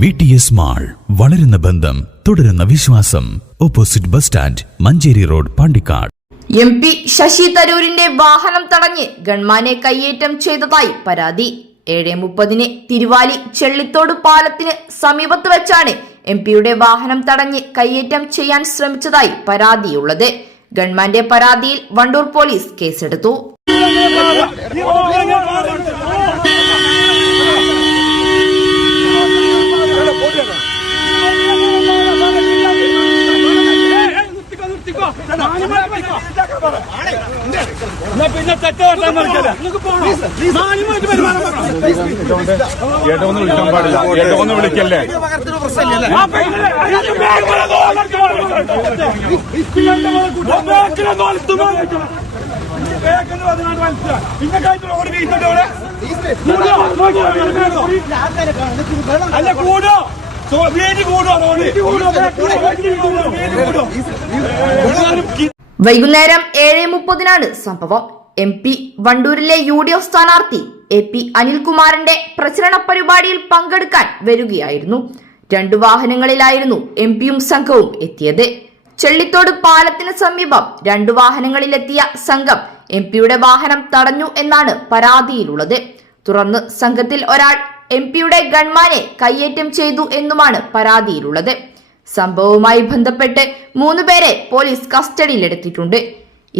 VTS mall, വളരുന്ന ബന്ധം, തുടരുന്ന വിശ്വാസം. Opposite bus stand, Manjeri road, Pandikkad. MP Shashi തരൂരിന്റെ വാഹനം തടഞ്ഞ് ഗൺമാനെ കയ്യേറ്റം ചെയ്തതായി പരാതി. 7:30 തിരുവാലി ചെള്ളിത്തോട് പാലത്തിന് സമീപത്ത് വെച്ചാണ് MP-യുടെ വാഹനം തടഞ്ഞ് കയ്യേറ്റം ചെയ്യാൻ ശ്രമിച്ചതായി പരാതിയുള്ളത്. ഗൺമാന്റെ പരാതിയിൽ വണ്ടൂർ പോലീസ് കേസെടുത്തു. വിളിക്കല്ലേ അല്ല കൂടോ വൈകുന്നേരം 7:30 സംഭവം. MP വണ്ടൂരിലെ UDF സ്ഥാനാർത്ഥി AP അനിൽകുമാറിന്റെ പ്രചരണ പരിപാടിയിൽ പങ്കെടുക്കാൻ വരികയായിരുന്നു. 2 വാഹനങ്ങളിലായിരുന്നു MP-യും സംഘവും എത്തിയത്. ചെള്ളിത്തോട് പാലത്തിന് സമീപം 2 വാഹനങ്ങളിലെത്തിയ സംഘം MP-യുടെ വാഹനം തടഞ്ഞു എന്നാണ് പരാതിയിലുള്ളത്. തുടർന്ന് സംഘത്തിൽ ഒരാൾ MP-യുടെ ഗൺമാനെ കയ്യേറ്റം ചെയ്തു എന്നുമാണ് പരാതിയിലുള്ളത്. സംഭവവുമായി ബന്ധപ്പെട്ട് 3 പേരെ പോലീസ് കസ്റ്റഡിയിലെടുത്തിട്ടുണ്ട്.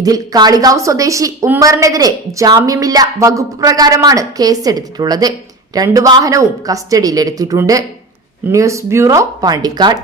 ഇതിൽ കാളികാവ് സ്വദേശി ഉമ്മറിനെതിരെ ജാമ്യമില്ല വകുപ്പ് പ്രകാരമാണ് കേസെടുത്തിട്ടുള്ളത്. 2 വാഹനവും കസ്റ്റഡിയിലെടുത്തിട്ടുണ്ട്. News bureau, Pandikkad.